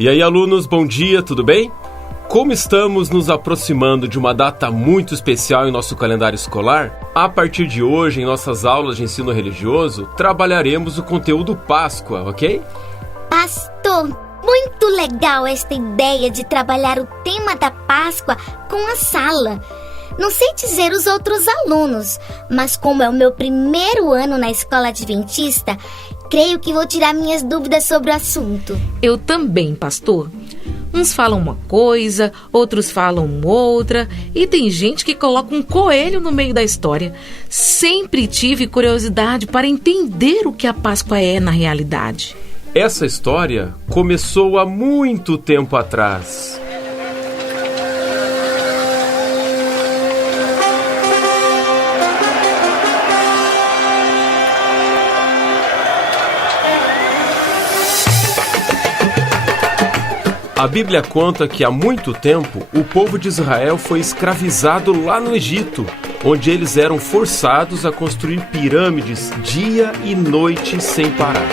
E aí, alunos, bom dia, tudo bem? Como estamos nos aproximando de uma data muito especial em nosso calendário escolar, a partir de hoje, em nossas aulas de ensino religioso, trabalharemos o conteúdo Páscoa, ok? Pastor, muito legal esta ideia de trabalhar o tema da Páscoa com a sala. Não sei dizer os outros alunos, mas como é o meu primeiro ano na escola adventista, creio que vou tirar minhas dúvidas sobre o assunto. Eu também, pastor. Uns falam uma coisa, outros falam outra, e tem gente que coloca um coelho no meio da história. Sempre tive curiosidade para entender o que a Páscoa é na realidade. Essa história começou há muito tempo atrás. A Bíblia conta que há muito tempo o povo de Israel foi escravizado lá no Egito, onde eles eram forçados a construir pirâmides dia e noite sem parar.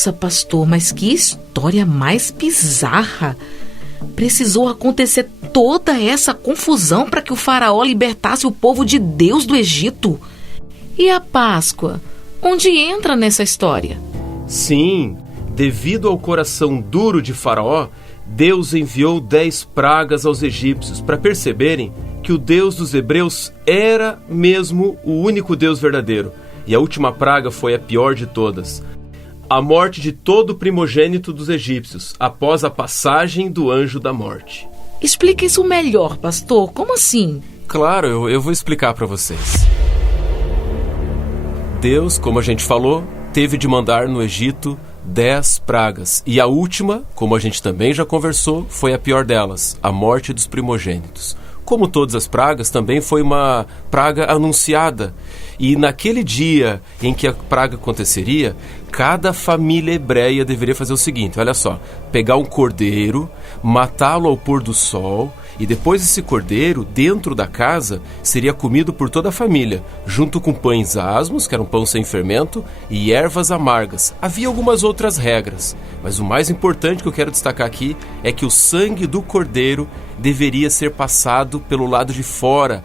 Nossa, pastor, mas que história mais bizarra! Precisou acontecer toda essa confusão para que o faraó libertasse o povo de Deus do Egito? E a Páscoa? Onde entra nessa história? Sim, devido ao coração duro de Faraó, Deus enviou 10 pragas aos egípcios para perceberem que o Deus dos hebreus era mesmo o único Deus verdadeiro. E a última praga foi a pior de todas: a morte de todo o primogênito dos egípcios, após a passagem do anjo da morte. Explica isso melhor, pastor. Como assim? Claro, eu vou explicar para vocês. Deus, como a gente falou, teve de mandar no Egito 10 pragas. E a última, como a gente também já conversou, foi a pior delas, a morte dos primogênitos. Como todas as pragas, também foi uma praga anunciada. E naquele dia em que a praga aconteceria, Cada família hebreia deveria fazer o seguinte, olha só, pegar um cordeiro, matá-lo ao pôr do sol, e depois esse cordeiro, dentro da casa, seria comido por toda a família, junto com pães asmos, que era um pão sem fermento, e ervas amargas. Havia algumas outras regras, mas o mais importante que eu quero destacar aqui é que o sangue do cordeiro deveria ser passado pelo lado de fora,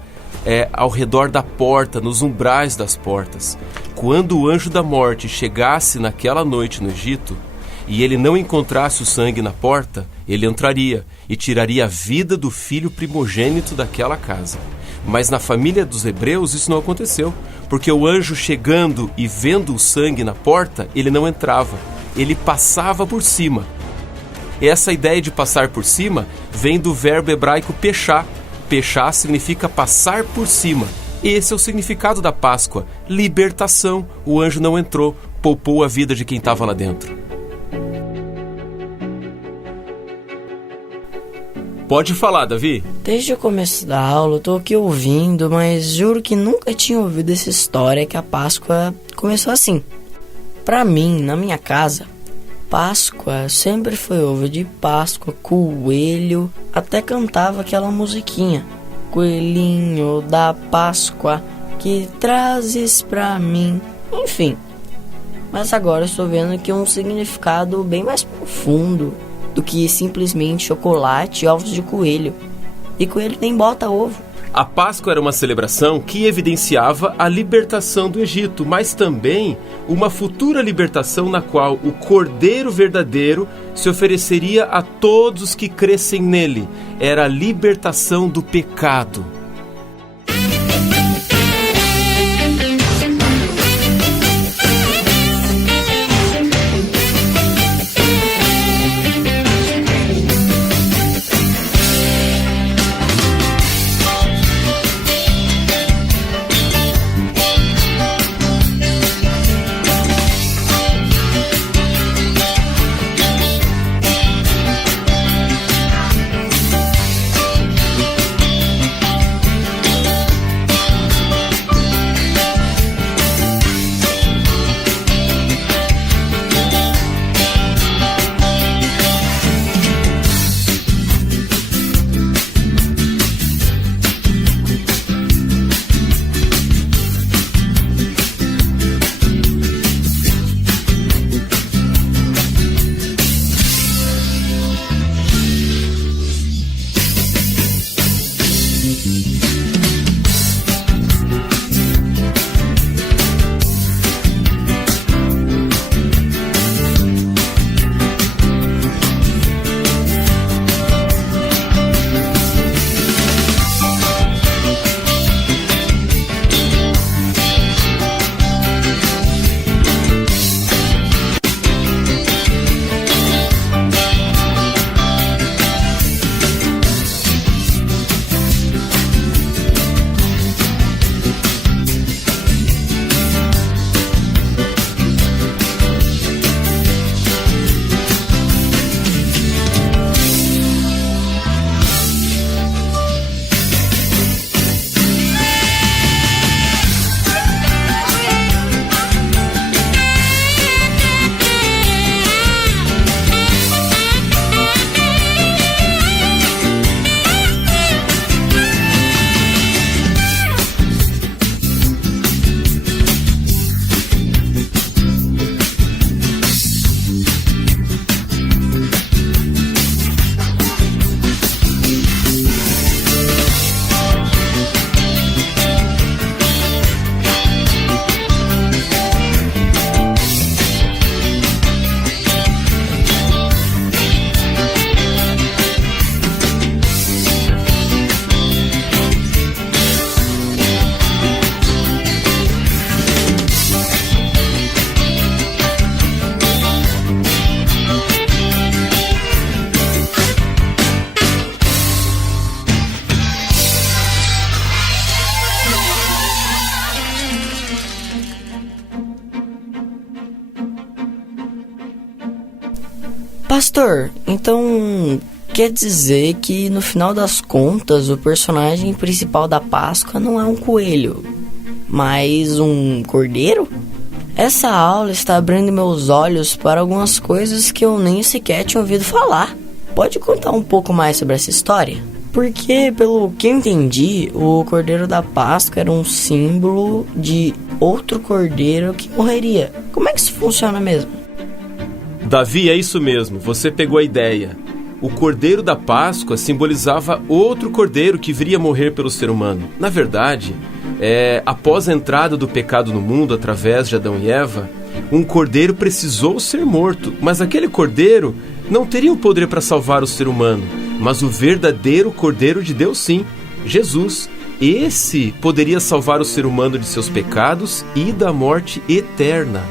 ao redor da porta, nos umbrais das portas. Quando o anjo da morte chegasse naquela noite no Egito e ele não encontrasse o sangue na porta, ele entraria e tiraria a vida do filho primogênito daquela casa. Mas na família dos hebreus isso não aconteceu, porque o anjo chegando e vendo o sangue na porta, ele não entrava, ele passava por cima. Essa ideia de passar por cima vem do verbo hebraico pechá. Pechá significa passar por cima. Esse é o significado da Páscoa, libertação. O anjo não entrou, poupou a vida de quem estava lá dentro. Pode falar, Davi. Desde o começo da aula eu tô aqui ouvindo, mas juro que nunca tinha ouvido essa história que a Páscoa começou assim. Pra mim, na minha casa, Páscoa sempre foi ovo de Páscoa, coelho, até cantava aquela musiquinha. Coelhinho da Páscoa, que trazes pra mim. Enfim, mas agora eu estou vendo que é um significado bem mais profundo do que simplesmente chocolate e ovos de coelho. E coelho nem bota ovo. A Páscoa era uma celebração que evidenciava a libertação do Egito, mas também uma futura libertação na qual o Cordeiro verdadeiro se ofereceria a todos os que crescem nele. Era a libertação do pecado. Pastor, então quer dizer que no final das contas o personagem principal da Páscoa não é um coelho, mas um cordeiro? Essa aula está abrindo meus olhos para algumas coisas que eu nem sequer tinha ouvido falar. Pode contar um pouco mais sobre essa história? Porque, pelo que eu entendi, o Cordeiro da Páscoa era um símbolo de outro cordeiro que morreria. Como é que isso funciona mesmo? Davi, é isso mesmo, você pegou a ideia. O Cordeiro da Páscoa simbolizava outro cordeiro que viria morrer pelo ser humano. Na verdade, após a entrada do pecado no mundo através de Adão e Eva, um cordeiro precisou ser morto, mas aquele cordeiro não teria o poder para salvar o ser humano, mas o verdadeiro Cordeiro de Deus sim, Jesus. Esse poderia salvar o ser humano de seus pecados e da morte eterna.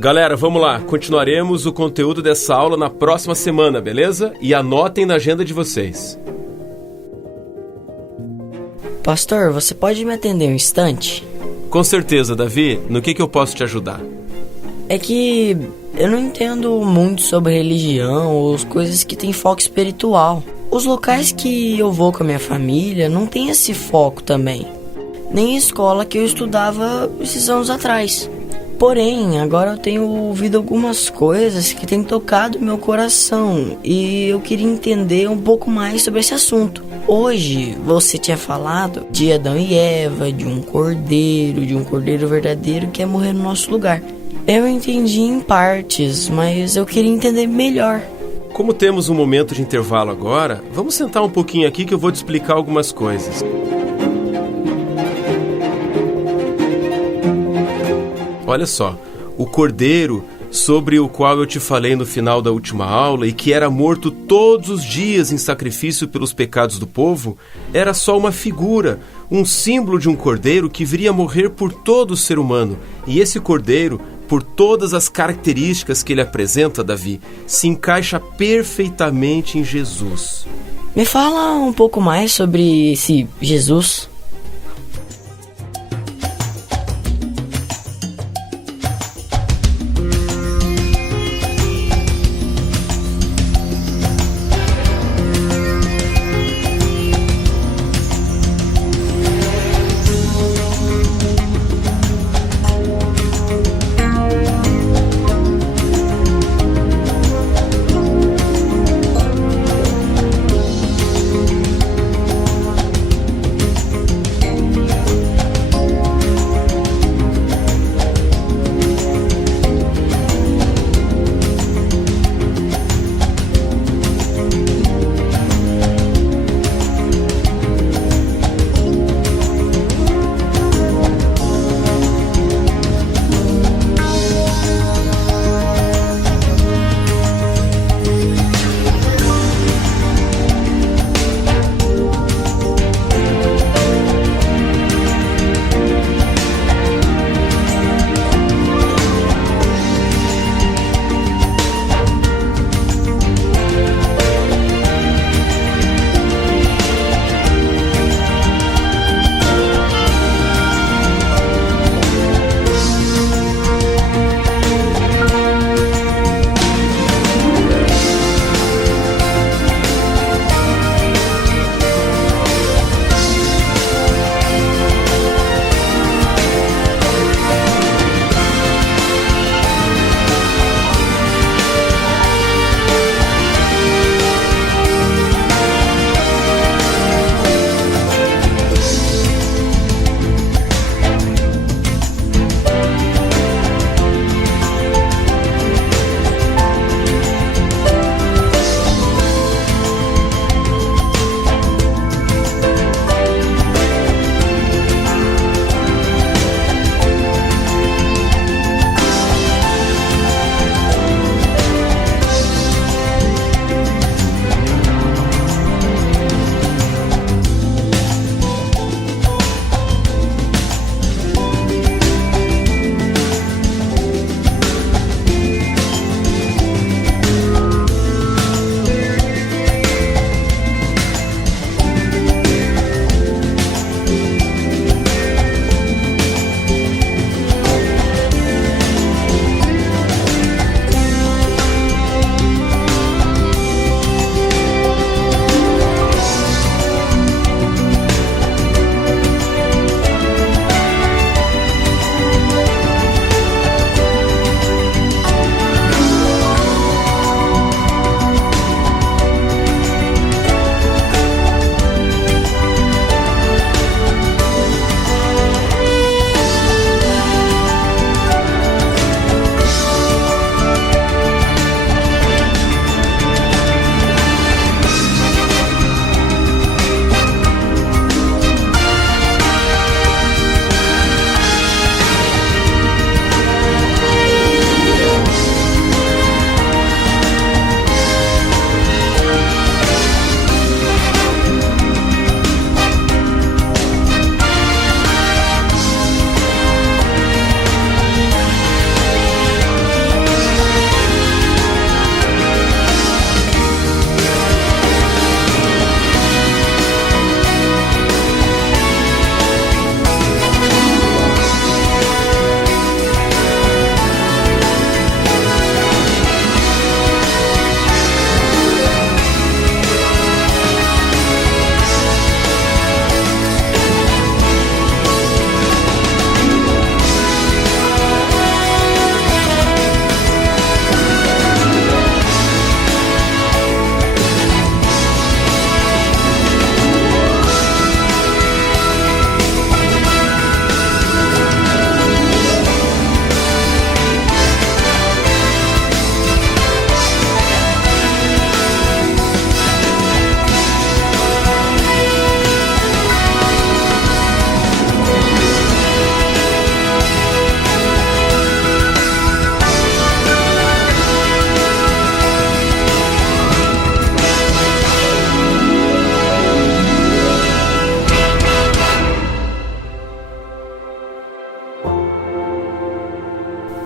Galera, vamos lá. Continuaremos o conteúdo dessa aula na próxima semana, beleza? E anotem na agenda de vocês. Pastor, você pode me atender um instante? Com certeza, Davi. No que eu posso te ajudar? É que eu não entendo muito sobre religião ou as coisas que têm foco espiritual. Os locais que eu vou com a minha família não tem esse foco também. Nem a escola que eu estudava esses anos atrás. Porém, agora eu tenho ouvido algumas coisas que têm tocado meu coração e eu queria entender um pouco mais sobre esse assunto. Hoje você tinha falado de Adão e Eva, de um cordeiro verdadeiro que ia morrer no nosso lugar. Eu entendi em partes, mas eu queria entender melhor. Como temos um momento de intervalo agora, vamos sentar um pouquinho aqui que eu vou te explicar algumas coisas. Olha só, o cordeiro sobre o qual eu te falei no final da última aula e que era morto todos os dias em sacrifício pelos pecados do povo, era só uma figura, um símbolo de um cordeiro que viria morrer por todo o ser humano. E esse cordeiro, por todas as características que ele apresenta, Davi, se encaixa perfeitamente em Jesus. Me fala um pouco mais sobre esse Jesus.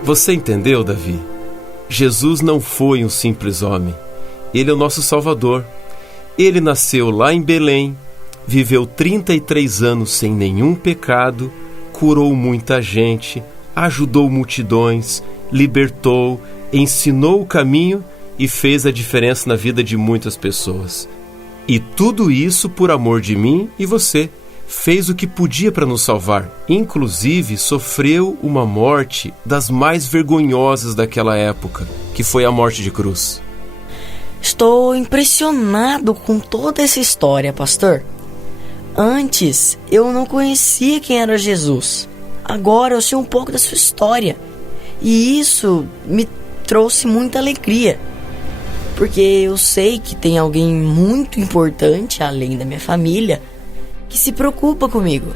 Você entendeu, Davi? Jesus não foi um simples homem. Ele é o nosso Salvador. Ele nasceu lá em Belém, viveu 33 anos sem nenhum pecado, curou muita gente, ajudou multidões, libertou, ensinou o caminho e fez a diferença na vida de muitas pessoas. E tudo isso por amor de mim e você. Fez o que podia para nos salvar. Inclusive, sofreu uma morte das mais vergonhosas daquela época, que foi a morte de cruz. Estou impressionado com toda essa história, pastor. Antes, eu não conhecia quem era Jesus. Agora eu sei um pouco da sua história. E isso me trouxe muita alegria. Porque eu sei que tem alguém muito importante, além da minha família, que se preocupa comigo.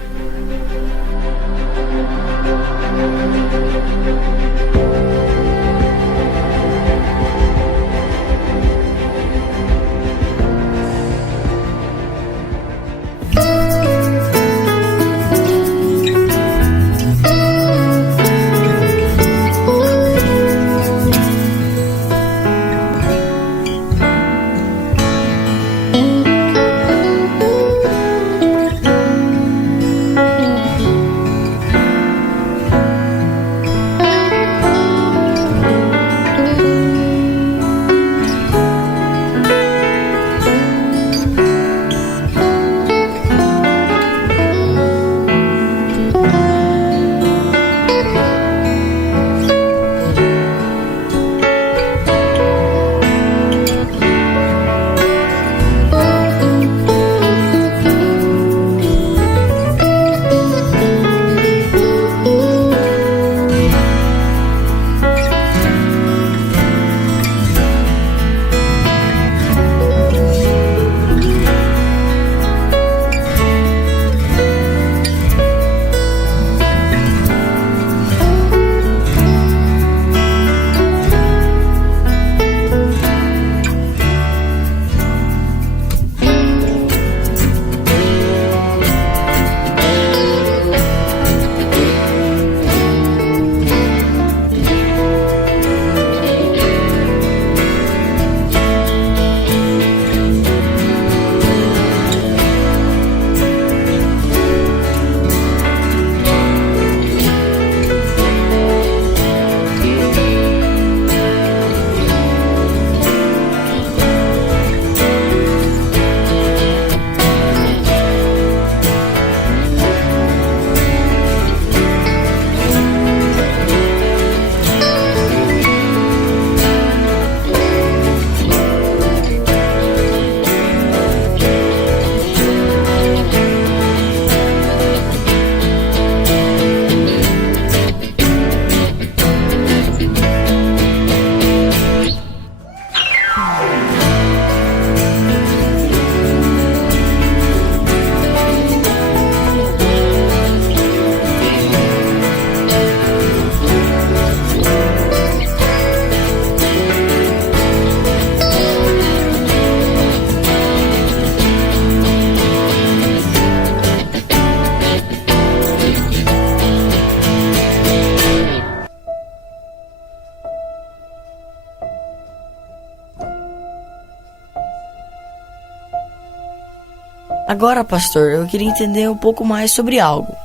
Agora, pastor, eu queria entender um pouco mais sobre algo.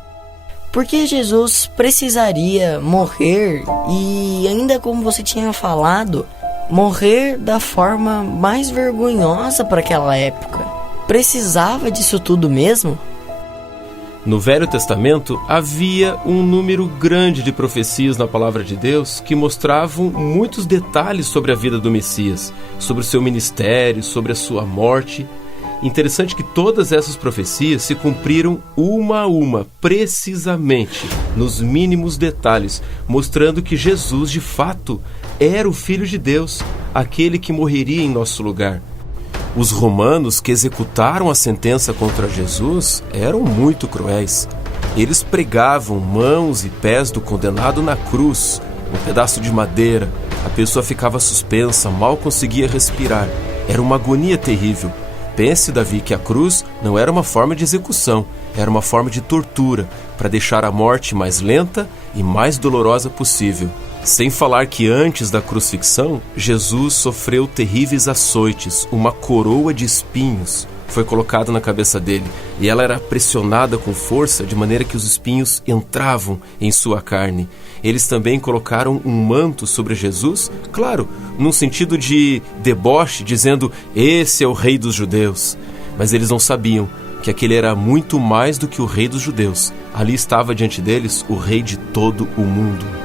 Por que Jesus precisaria morrer e, ainda como você tinha falado, morrer da forma mais vergonhosa para aquela época? Precisava disso tudo mesmo? No Velho Testamento havia um número grande de profecias na Palavra de Deus que mostravam muitos detalhes sobre a vida do Messias, sobre o seu ministério, sobre a sua morte. Interessante que todas essas profecias se cumpriram uma a uma, precisamente, nos mínimos detalhes, mostrando que Jesus, de fato, era o Filho de Deus, aquele que morreria em nosso lugar. Os romanos que executaram a sentença contra Jesus eram muito cruéis. Eles pregavam mãos e pés do condenado na cruz, um pedaço de madeira. A pessoa ficava suspensa, mal conseguia respirar. Era uma agonia terrível. Pense, Davi, que a cruz não era uma forma de execução, era uma forma de tortura, para deixar a morte mais lenta e mais dolorosa possível. Sem falar que antes da crucifixão, Jesus sofreu terríveis açoites, uma coroa de espinhos foi colocada na cabeça dele, e ela era pressionada com força, de maneira que os espinhos entravam em sua carne. Eles também colocaram um manto sobre Jesus, claro, num sentido de deboche, dizendo: esse é o rei dos judeus. Mas eles não sabiam que aquele era muito mais do que o rei dos judeus. Ali estava diante deles o rei de todo o mundo.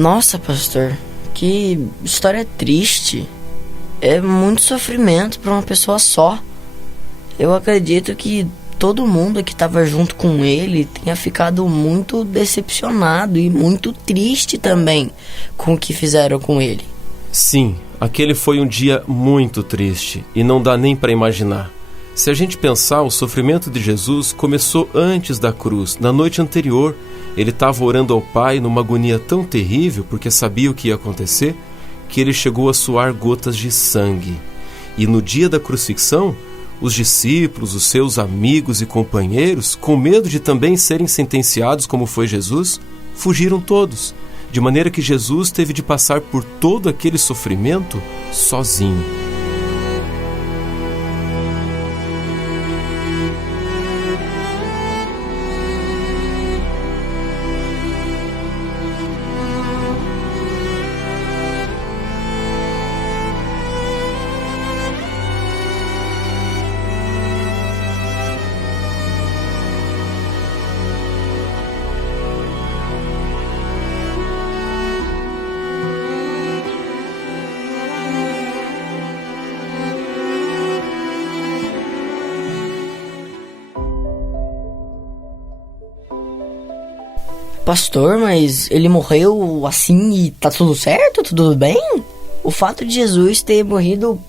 Nossa, pastor, que história triste. É muito sofrimento para uma pessoa só. Eu acredito que todo mundo que estava junto com ele tenha ficado muito decepcionado e muito triste também com o que fizeram com ele. Sim, aquele foi um dia muito triste e não dá nem para imaginar. Se a gente pensar, o sofrimento de Jesus começou antes da cruz. Na noite anterior, ele estava orando ao Pai numa agonia tão terrível, porque sabia o que ia acontecer, que ele chegou a suar gotas de sangue. E no dia da crucifixão, os discípulos, os seus amigos e companheiros, com medo de também serem sentenciados como foi Jesus, fugiram todos, de maneira que Jesus teve de passar por todo aquele sofrimento sozinho. Pastor, mas ele morreu assim e tá tudo certo? Tudo bem? O fato de Jesus ter morrido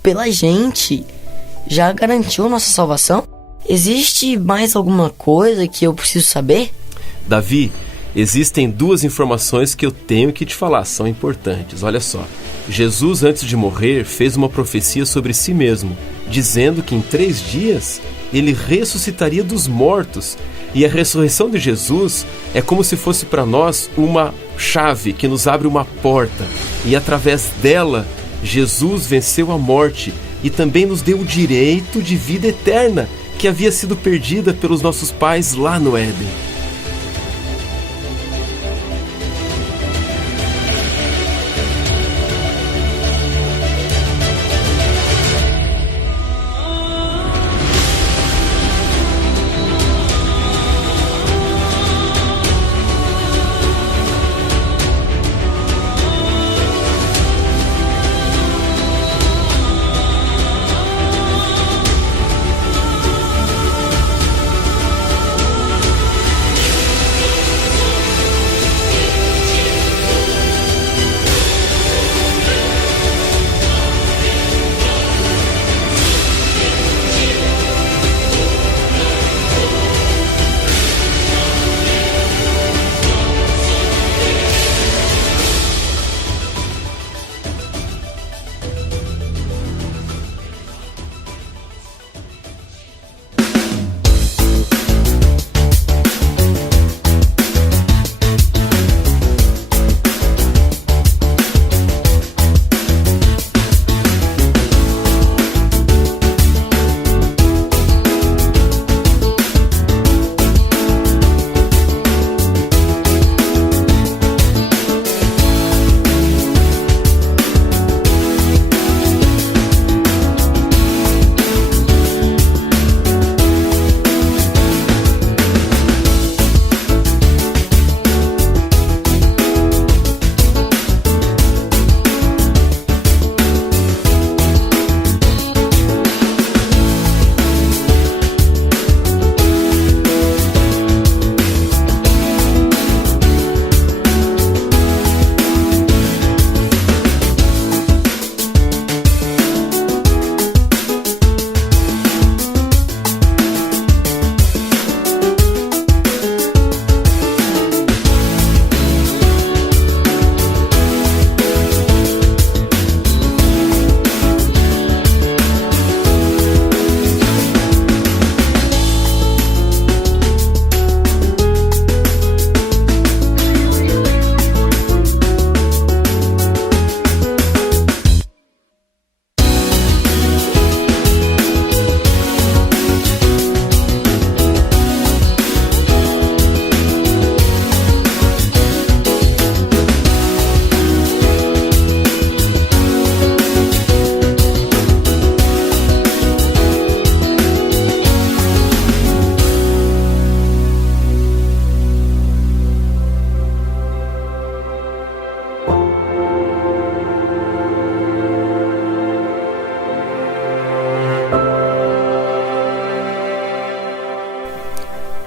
pela gente já garantiu nossa salvação? Existe mais alguma coisa que eu preciso saber? Davi, existem duas informações que eu tenho que te falar, são importantes. Olha só, Jesus, antes de morrer, fez uma profecia sobre si mesmo, dizendo que em 3 dias ele ressuscitaria dos mortos. E a ressurreição de Jesus é como se fosse para nós uma chave que nos abre uma porta. E através dela, Jesus venceu a morte e também nos deu o direito de vida eterna que havia sido perdida pelos nossos pais lá no Éden.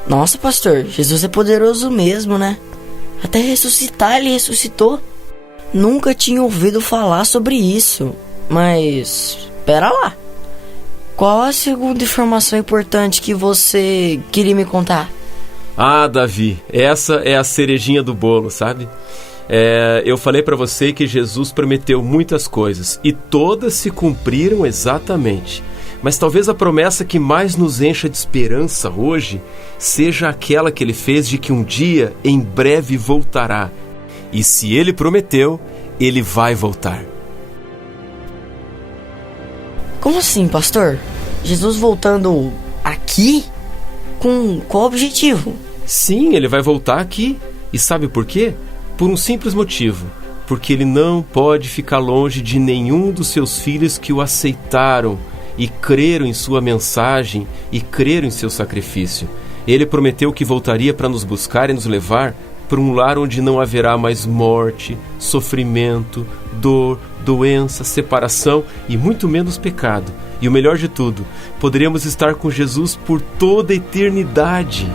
Nossa, pastor, Jesus é poderoso mesmo, né? Até ressuscitar, ele ressuscitou. Nunca tinha ouvido falar sobre isso. Mas, pera lá. Qual a segunda informação importante que você queria me contar? Ah, Davi, essa é a cerejinha do bolo, sabe? Eu falei para você que Jesus prometeu muitas coisas e todas se cumpriram exatamente. Mas talvez a promessa que mais nos encha de esperança hoje seja aquela que ele fez de que um dia, em breve, voltará. E se ele prometeu, ele vai voltar. Como assim, pastor? Jesus voltando aqui? Com qual objetivo? Sim, ele vai voltar aqui. E sabe por quê? Por um simples motivo. Porque ele não pode ficar longe de nenhum dos seus filhos que o aceitaram e creram em sua mensagem e creram em seu sacrifício. Ele prometeu que voltaria para nos buscar e nos levar para um lar onde não haverá mais morte, sofrimento, dor, doença, separação e muito menos pecado. E o melhor de tudo, poderemos estar com Jesus por toda a eternidade.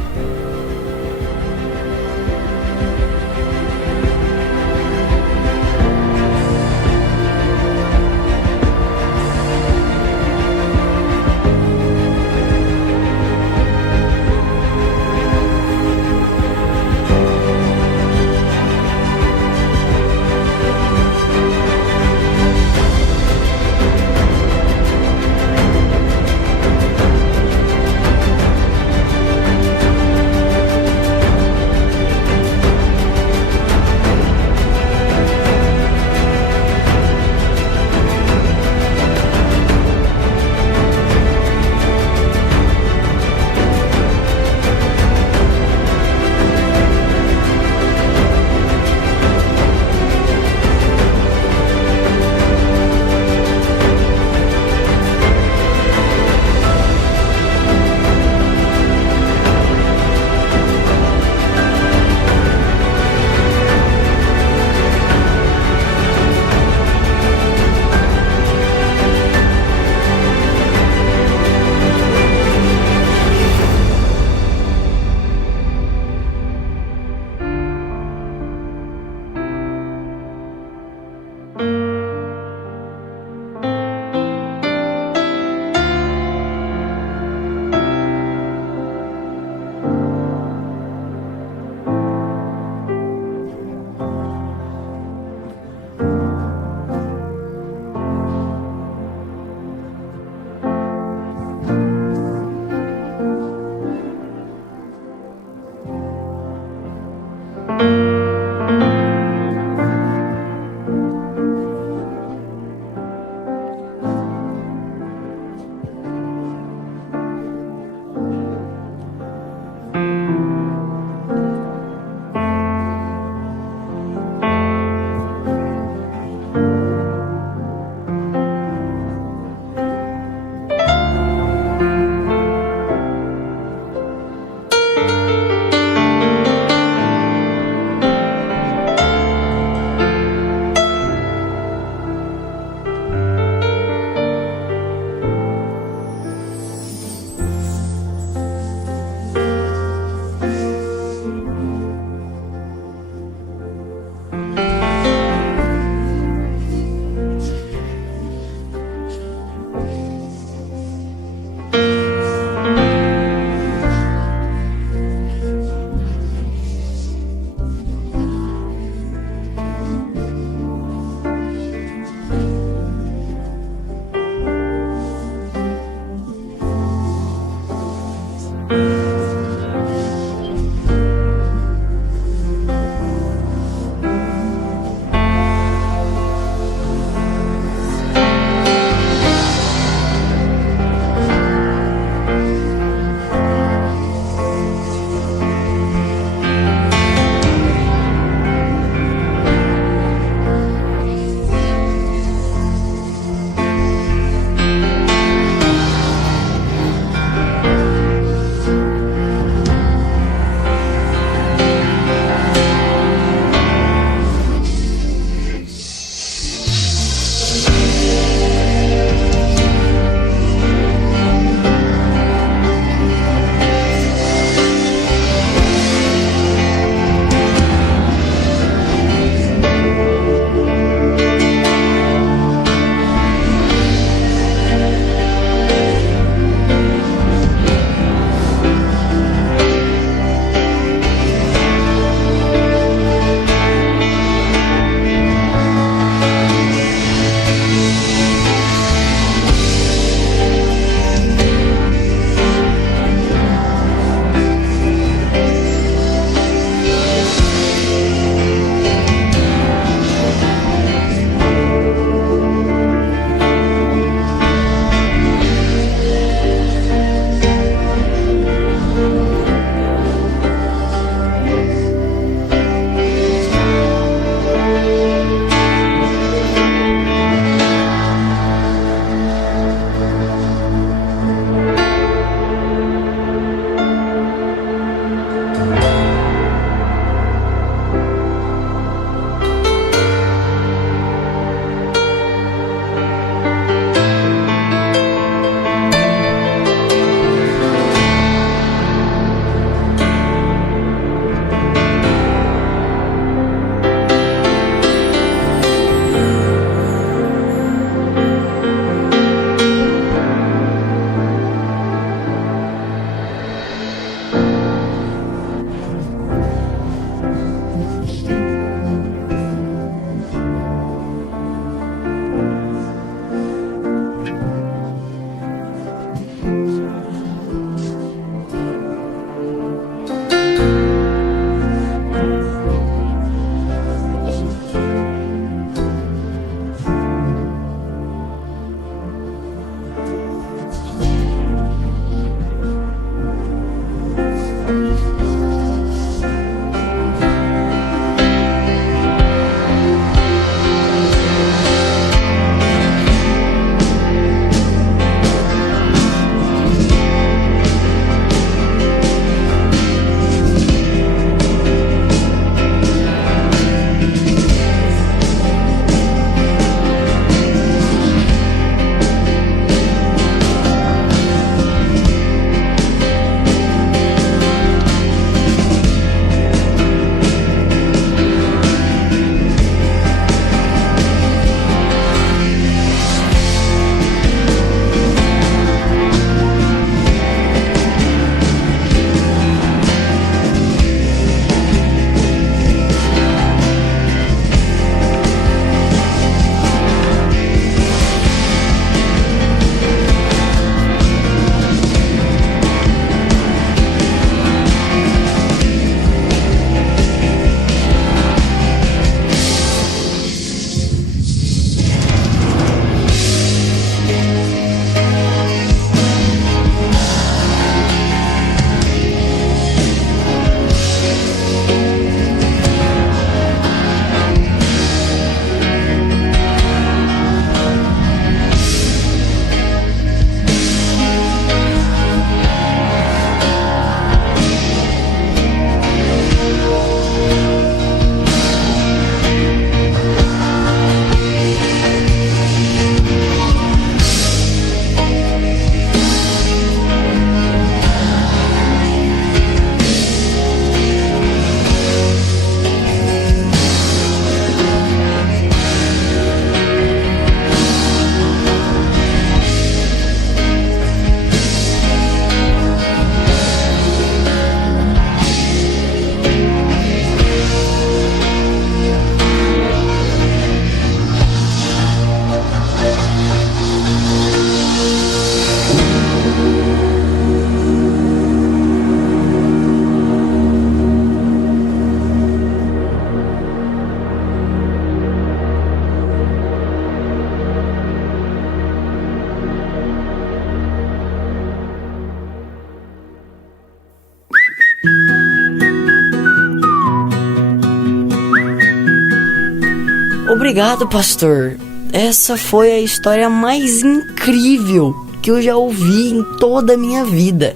Obrigado, pastor. Essa foi a história mais incrível que eu já ouvi em toda a minha vida.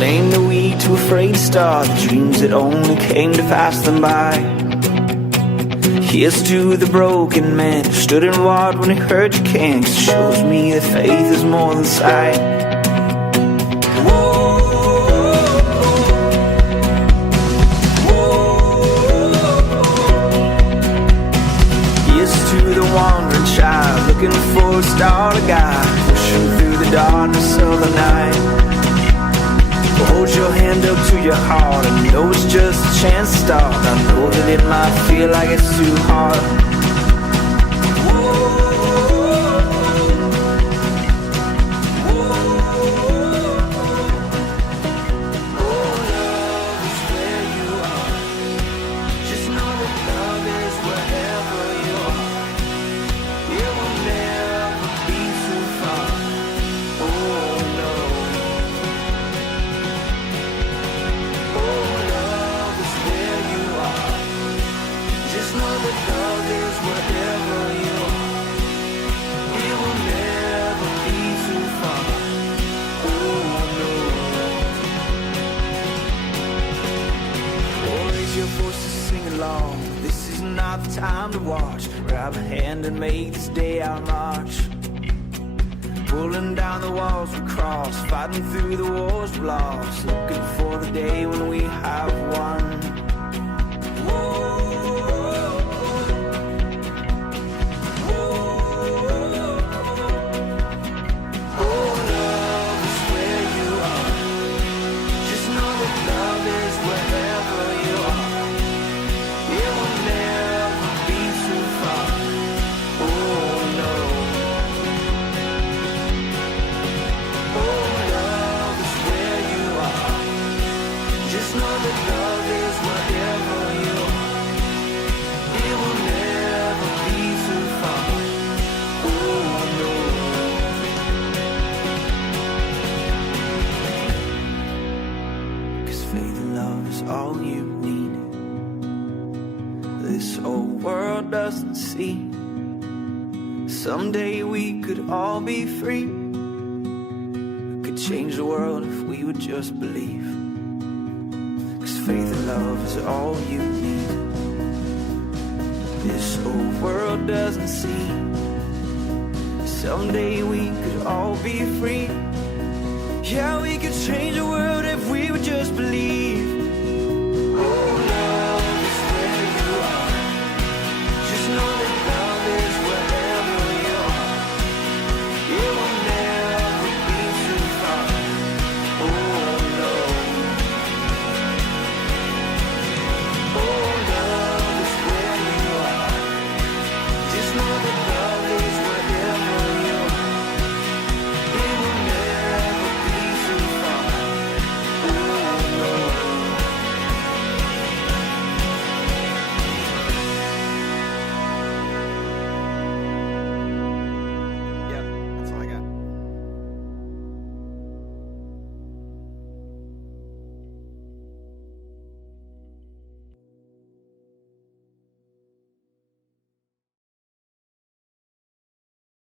Lame, the weak, too afraid to start the dreams that only came to pass them by. Here's to the broken man who stood and watched when he heard you can't. 'Cause it shows me that faith is more than sight. Here's to the wandering child looking for a star to guide, pushing through the darkness of the night. Hold your hand up to your heart. I know it's just a chance to start. I know that it might feel like it's too hard. This is not the time to watch. Grab a hand and make this day our march. Pulling down the walls we cross, fighting through the wars we lost, looking for the day when we have won. All you need. This whole world doesn't see. Someday we could all be free. We could change the world if we would just believe. 'Cause faith and love is all you need. This whole world doesn't see. Someday we could all be free. Yeah, we could change the world